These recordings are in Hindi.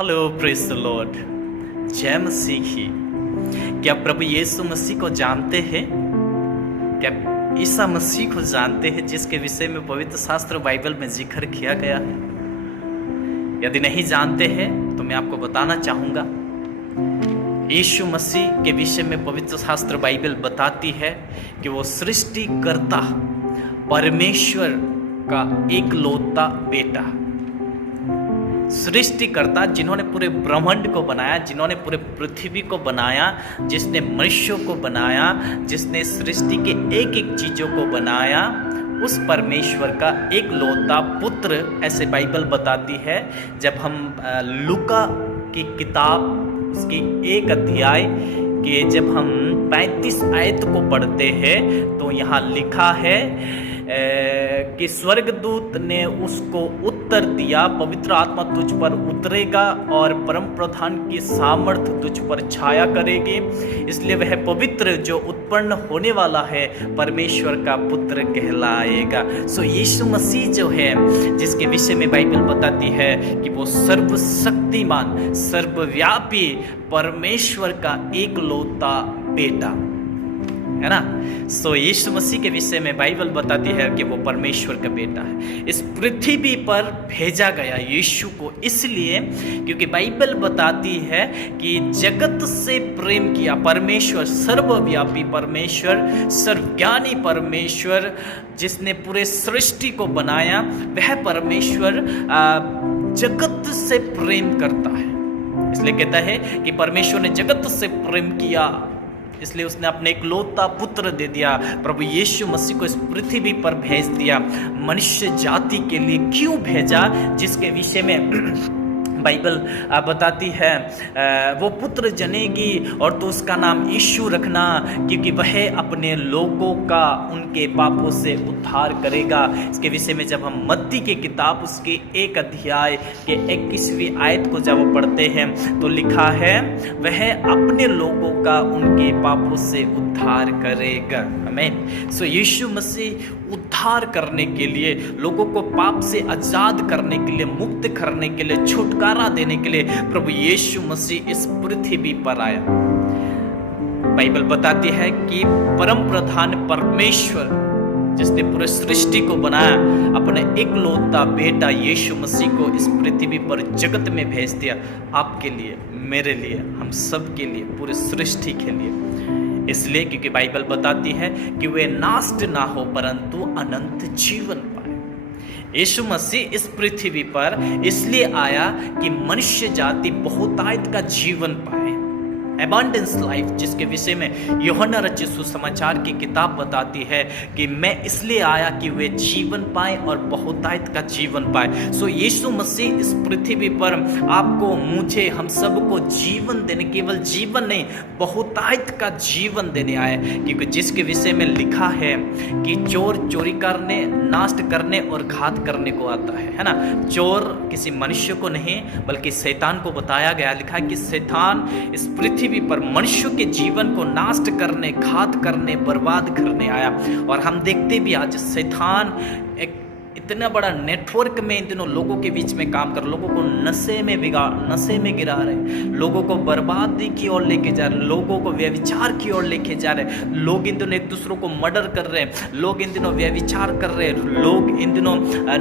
Hello praise the Lord. जय मसीह की। क्या प्रभु यीशु मसीह को जानते हैं? क्या ईसा मसीह को जानते हैं जिसके विषय में पवित्र शास्त्र बाइबल में जिक्र किया गया है? यदि नहीं जानते हैं तो मैं आपको बताना चाहूँगा। यीशु मसीह के विषय में पवित्र शास्त्र बाइबल बताती है कि वो सृष्टिकर्ता परमेश्वर का एकलौता बेटा, सृष्टिकर्ता जिन्होंने पूरे ब्रह्मांड को बनाया, जिन्होंने पूरे पृथ्वी को बनाया, जिसने मनुष्यों को बनाया, जिसने सृष्टि के एक एक चीज़ों को बनाया, उस परमेश्वर का एकलौता पुत्र, ऐसे बाइबल बताती है। जब हम लूका की किताब उसकी एक अध्याय के जब हम 35 आयत को पढ़ते हैं तो यहाँ लिखा है कि स्वर्गदूत ने उसको उत्तर दिया, पवित्र आत्मा तुझ पर उतरेगा और परम प्रधान की सामर्थ्य तुझ पर छाया करेगी, इसलिए वह पवित्र जो उत्पन्न होने वाला है परमेश्वर का पुत्र कहलाएगा। सो यीशु मसीह जो है, जिसके विषय में बाइबल बताती है कि वो सर्वशक्तिमान सर्वव्यापी परमेश्वर का एकलौता बेटा है ना। सो यीशु मसीह के विषय में बाइबल बताती है कि वो परमेश्वर का बेटा है। इस पृथ्वी पर भेजा गया यीशु को इसलिए क्योंकि बाइबल बताती है कि जगत से प्रेम किया परमेश्वर, सर्वव्यापी परमेश्वर, सर्वज्ञानी परमेश्वर, जिसने पूरे सृष्टि को बनाया, वह परमेश्वर जगत से प्रेम करता है। इसलिए कहता है कि परमेश्वर ने जगत से प्रेम किया, इसलिए उसने अपने एकलौता पुत्र दे दिया। प्रभु यीशु मसीह को इस पृथ्वी पर भेज दिया। मनुष्य जाति के लिए क्यों भेजा? जिसके विषय में बाइबल बताती है वो पुत्र जनेगी और तो उसका नाम यीशु रखना, क्योंकि वह अपने लोगों का उनके पापों से उद्धार करेगा। इसके विषय में जब हम मत्ती की किताब उसके एक अध्याय के 21वीं आयत को जब पढ़ते हैं तो लिखा है वह अपने लोगों का उनके पापों से उद्धार करेगा। आमीन। सो यीशु मसीह उद्धार करने के लिए, लोगों को पाप से आजाद करने के लिए, मुक्त करने के लिए, छुटकारा देने के लिए प्रभु यीशु मसीह इस पृथ्वी पर आया। बाइबल बताती है कि परम प्रधान परमेश्वर जिसने पूरे सृष्टि को बनाया, अपने एकलौता बेटा यीशु मसीह को इस पृथ्वी पर जगत में भेज दिया, आपके लिए, मेरे लिए, हम सब के लिए, पूरे सृष्टि के लिए। इसलिए क्योंकि बाइबल बताती है कि वे नाश ना हो परंतु अनंत जीवन पाए। यीशु मसीह इस पृथ्वी पर इसलिए आया कि मनुष्य जाति बहुतायत का जीवन पाए, एबंडेंस लाइफ, जिसके विषय में यूहन्ना रचित सुसमाचार की किताब बताती है कि मैं इसलिए आया कि वे जीवन पाए और बहुतायत का जीवन पाए। सो यीशु मसीह इस पृथ्वी पर आपको, मुझे, हम सबको जीवन देने, केवल जीवन नहीं बहुतायत का जीवन देने आए, क्योंकि जिसके विषय में लिखा है कि चोर चोरी करने, नाश करने और घात करने को आता है ना। चोर किसी मनुष्य को नहीं बल्कि शैतान को बताया गया, लिखा है कि शैतान इस पृथ्वी पर मनुष्य के जीवन को नाश करने, घात करने, बर्बाद करने आया। और हम देखते भी आज शैतान एक इतना बड़ा नेटवर्क में इन दिनों लोगों के बीच में काम कर, लोगों को नशे में गिरा रहे, लोगों को बर्बादी की ओर लेके जा रहे, लोगों को व्यभिचार की ओर लेके जा रहे। लोग इन दिनों एक दूसरों को मर्डर कर रहे हैं, लोग इन दिनों व्यभिचार कर रहे हैं, लोग इन दिनों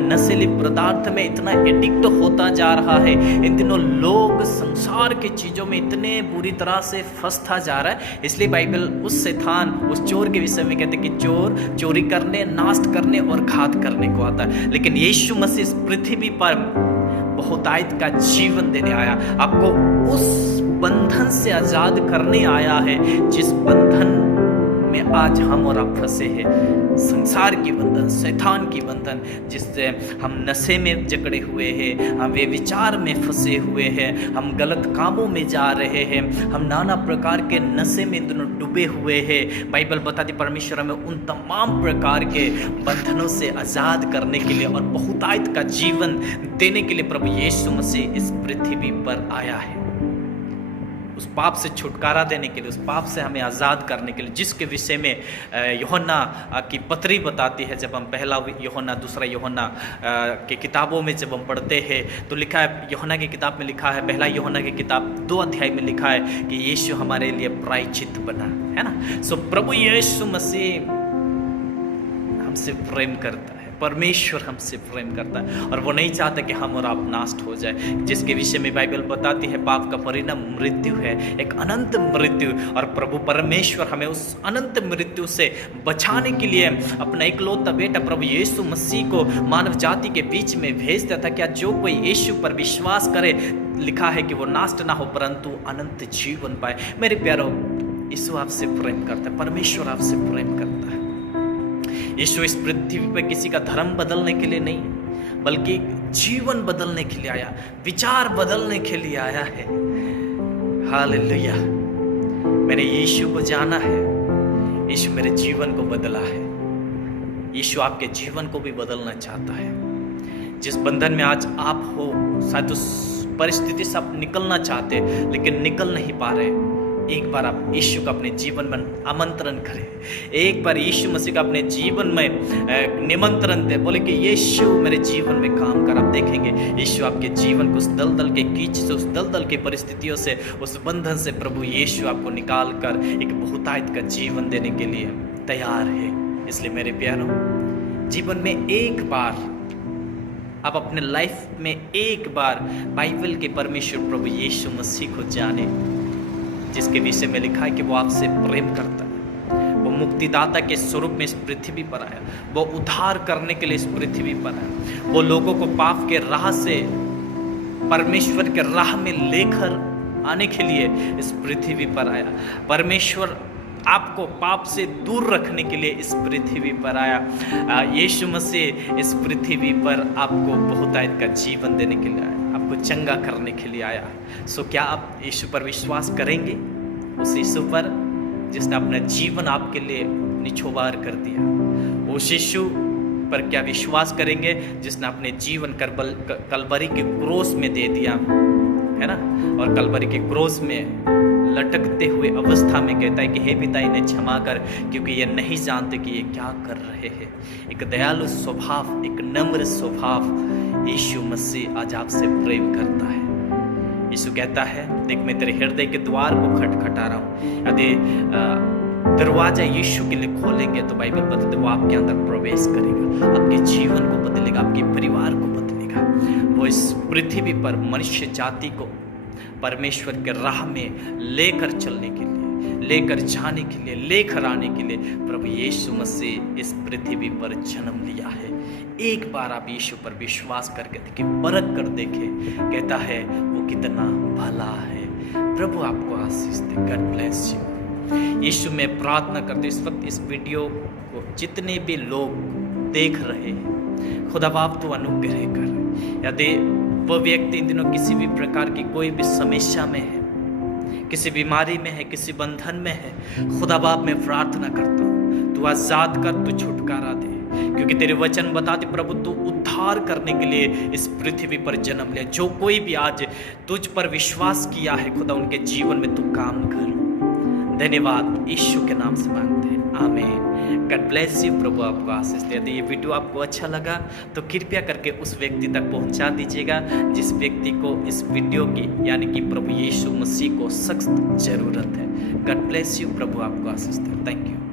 नशीली पदार्थ में इतना एडिक्ट होता जा रहा है। इन दिनों लोग संसार की चीज़ों में इतने बुरी तरह से फंसता जा रहा है। इसलिए बाइबल उस शैतान, उस चोर के विषय में कहते हैं कि चोर चोरी करने, नाश करने और घात करने को आता है। लेकिन यीशु मसीह इस पृथ्वी पर बहुतायत का जीवन देने आया, आपको उस बंधन से आजाद करने आया है जिस बंधन में आज हम और आप फंसे हैं। संसार की बंधन, शैतान की बंधन, जिससे हम नशे में जकड़े हुए हैं, हम व्यभिचार में फंसे हुए हैं, हम गलत कामों में जा रहे हैं, हम नाना प्रकार के नशे में दोनों डूबे हुए हैं। बाइबल बताती परमेश्वर हमें उन तमाम प्रकार के बंधनों से आज़ाद करने के लिए और बहुतायत का जीवन देने के लिए प्रभु यीशु मसीह इस पृथ्वी पर आया है। उस पाप से छुटकारा देने के लिए, उस पाप से हमें आज़ाद करने के लिए, जिसके विषय में यूहन्ना की पत्री बताती है। जब हम पहला यूहन्ना, दूसरा यूहन्ना के किताबों में जब हम पढ़ते हैं तो लिखा है, यूहन्ना की किताब में लिखा है, पहला यूहन्ना की किताब 2 अध्याय में लिखा है कि यीशु हमारे लिए प्रायश्चित बना, है ना। सो प्रभु यीशु मसीह हमसे प्रेम करता है, परमेश्वर हमसे प्रेम करता है और वो नहीं चाहता कि हम और आप नाश हो जाए, जिसके विषय में बाइबल बताती है पाप का परिणाम मृत्यु है, एक अनंत मृत्यु। और प्रभु परमेश्वर हमें उस अनंत मृत्यु से बचाने के लिए अपना इकलौता बेटा प्रभु यीशु मसीह को मानव जाति के बीच में भेजता था। क्या जो कोई यीशु पर विश्वास करे, लिखा है कि वो नाश ना हो परंतु अनंत जीवन पाए। मेरे प्यारो, यीशु आपसे प्रेम करता है, परमेश्वर आपसे प्रेम करता है। यीशु इस पृथ्वी पर किसी का धर्म बदलने के लिए नहीं, बल्कि जीवन बदलने के लिए आया, विचार बदलने के लिए आया है। हालेलुया। मैंने यीशु को जाना है, यीशु मेरे जीवन को बदला है। यीशु आपके जीवन को भी बदलना चाहता है। जिस बंधन में आज आप हो, शायद उस परिस्थिति से आप निकलना चाहते लेकिन निकल नहीं पा रहे, एक बार आप यीशु का अपने जीवन में आमंत्रण करें। एक बार यीशु मसीह का अपने जीवन में निमंत्रण दे, बोले कि यीशु मेरे जीवन में काम कर। आप देखेंगे यीशु आपके जीवन को उस दलदल के कीच से, उस दलदल की परिस्थितियों से, उस बंधन से प्रभु यीशु आपको निकाल कर एक बहुतायत का जीवन देने के लिए तैयार है। इसलिए मेरे प्यारों, जीवन में एक बार आप अपने लाइफ में एक बार बाइबल के परमेश्वर प्रभु यीशु मसीह को जाने, जिसके विषय में लिखा है कि वो आपसे प्रेम करता है। वो मुक्तिदाता के स्वरूप में इस पृथ्वी पर आया, वो उद्धार करने के लिए इस पृथ्वी पर आया, वो लोगों को पाप के राह से परमेश्वर के राह में लेकर आने के लिए इस पृथ्वी पर आया। परमेश्वर आपको पाप से दूर रखने के लिए इस पृथ्वी पर आया। यीशु मसीह इस पृथ्वी पर आपको बहुतायत का जीवन देने के लिए आया, आपको चंगा करने के लिए आया। सो क्या आप यीशु पर विश्वास करेंगे? उस यीशु पर जिसने अपना जीवन आपके लिए निछोवार कर दिया। उस यीशु पर क्या विश्वास करेंगे जिसने अपने जीवन कलवरी के क्रोस में दे दिया, है ना। और कलवरी के क्रोस में लटकते हुए अवस्था में कहता है कि हे पिता, इन्हें क्षमा कर, क्योंकि ये नहीं जानते कि ये क्या कर रहे हैं। एक दयालु स्वभाव, एक नम्र स्वभाव यीशु मसीह आज आपसे प्रेम करता है। यीशु कहता है, देख मैं तेरे हृदय के द्वार को खटखटा रहा हूँ। यदि दरवाजा यीशु के लिए खोलेंगे तो बाइबल बताते वो आपके अंदर प्रवेश करेगा, आपके जीवन को बदलेगा, आपके परिवार को बदलेगा। वो इस पृथ्वी पर मनुष्य जाति को परमेश्वर के राह में लेकर चलने के लिए, लेकर जाने के लिए, लेकर आने के लिए प्रभु यीशु मसीह इस पृथ्वी पर जन्म लिया है। एक बार आप यीशु पर विश्वास करके देखें, परख कर देखें, कहता है वो कितना भला है। प्रभु आपको आशीष दे। God bless you. यीशु में प्रार्थना करते इस वक्त इस वीडियो को जितने भी लोग देख रहे हैं, खुदा बाप तो अनुग्रह कर। यदि वो व्यक्ति इन दिनों किसी भी प्रकार की कोई भी समस्या में है, किसी बीमारी में है, किसी बंधन में है, खुदा बाप मैं प्रार्थना करता हूँ तू आजाद कर, तू छुटकारा दे, क्योंकि तेरे वचन बताते प्रभु तू उद्धार करने के लिए इस पृथ्वी पर जन्म लिया। जो कोई भी आज तुझ पर विश्वास किया है खुदा, उनके जीवन में तू काम कर। धन्यवाद यीशु के नाम से मांगते हैं, आमीन। God bless you. प्रभु आपको आशीष दे। यदि ये वीडियो आपको अच्छा लगा तो कृपया करके उस व्यक्ति तक पहुंचा दीजिएगा जिस व्यक्ति को इस वीडियो की यानी कि प्रभु यीशु मसीह को सख्त जरूरत है। God bless you. प्रभु आपको आशीष दे। Thank you.